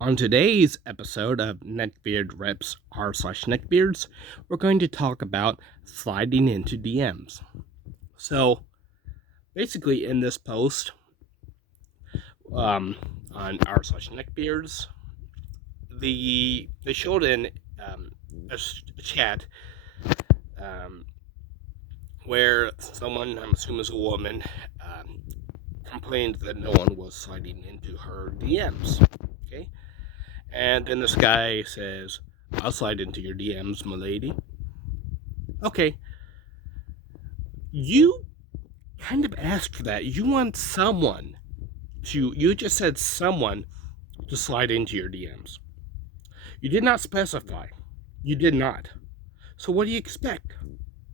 On today's episode of Neckbeard Reps r/Neckbeards, we're going to talk about sliding into DMs. So, basically, in this post on r/Neckbeards, they showed in a chat um, where someone, I'm assuming is a woman, um, complained that no one was sliding into her DMs. Okay, and then this guy says, "I'll slide into your DMs, milady." Okay, you kind of asked for that. You want someone you just said someone to slide into your DMs. You did not specify. You did not. So what do you expect?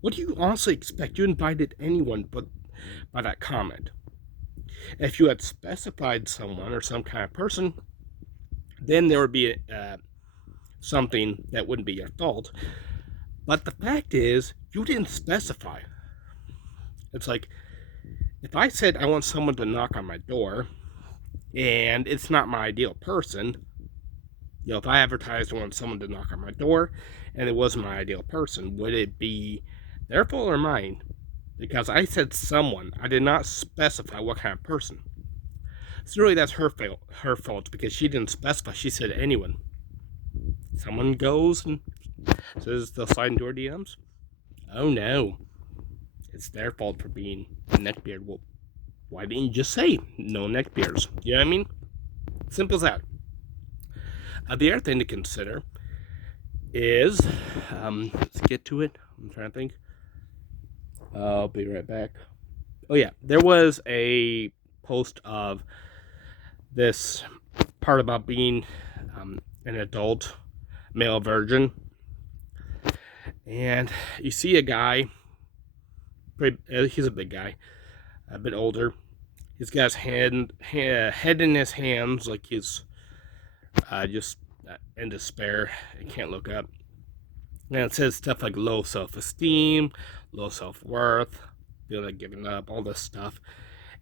What do you honestly expect? You invited anyone but by that comment. If you had specified someone or some kind of person, then there would be something that wouldn't be your fault. But the fact is, you didn't specify. It's like, if I said I want someone to knock on my door, and it's not my ideal person, if I advertised I want someone to knock on my door, and it wasn't my ideal person, would it be their fault or mine? Because I said someone, I did not specify what kind of person. So really, that's her fault because she didn't specify. She said anyone. Someone goes and says they'll slide into our DMs. Oh no, it's their fault for being a neckbeard. Well, why didn't you just say no neckbeards? You know what I mean? Simple as that. The other thing to consider is, let's get to it. I'm trying to think. I'll be right back. Oh yeah, there was a post of this part about being an adult male virgin, and you see a guy. He's a big guy, a bit older. He's got his head in his hands, like he's just in despair. He can't look up. And it says stuff like low self-esteem, low self-worth, feel like giving up, all this stuff.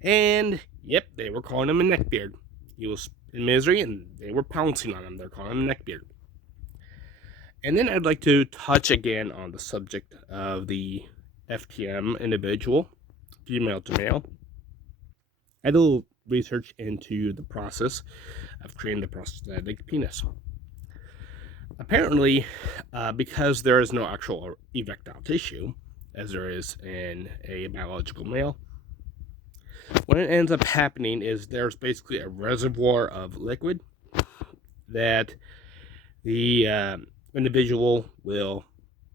And yep, they were calling him a neckbeard. He was in misery, and they were pouncing on him. They're calling him a neckbeard. And then I'd like to touch again on the subject of the FTM individual, female to male. I did a little research into the process of creating the prosthetic penis. Apparently, because there is no actual erectile tissue, as there is in a biological male, what ends up happening is there's basically a reservoir of liquid that the individual will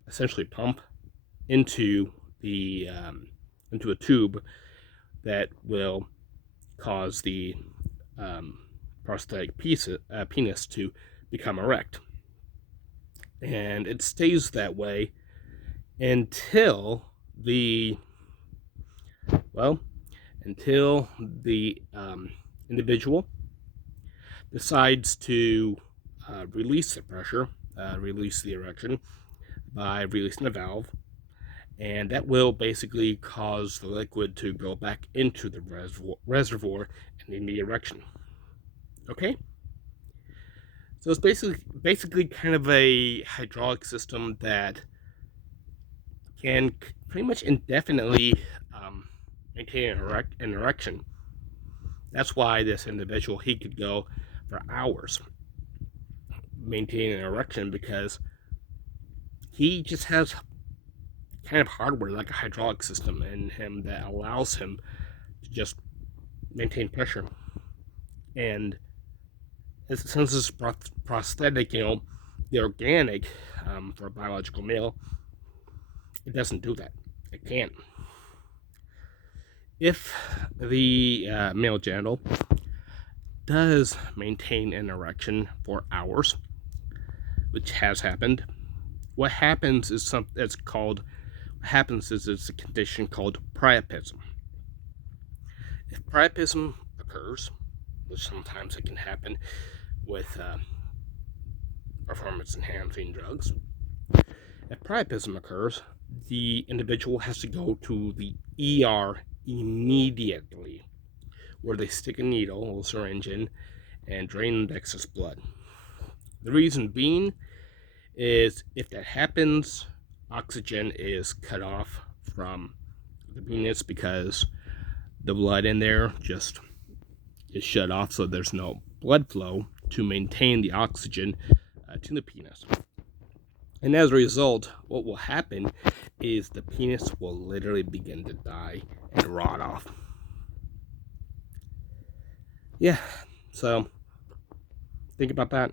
essentially pump into into a tube that will cause the prosthetic penis to become erect, and it stays that way until the individual decides to release the pressure, release the erection by releasing the valve, and that will basically cause the liquid to go back into the reservoir and in the erection. Okay? So it's basically kind of a hydraulic system that can pretty much indefinitely maintain an erection. That's why this individual, he could go for hours maintaining an erection, because he just has kind of hardware, like a hydraulic system in him, that allows him to just maintain pressure. And since it's prosthetic, the organic, for a biological male, it doesn't do that. It can't. If the male genital does maintain an erection for hours, which has happened, what happens is it's a condition called priapism. If priapism occurs, which sometimes it can happen with performance enhancing drugs, if priapism occurs, the individual has to go to the ER immediately, where they stick a needle, a syringe in, and drain the excess blood. The reason being is if that happens, oxygen is cut off from the penis because the blood in there just is shut off, so there's no blood flow to maintain the oxygen to the penis. And as a result, what will happen is the penis will literally begin to die and rot off. Yeah, so think about that.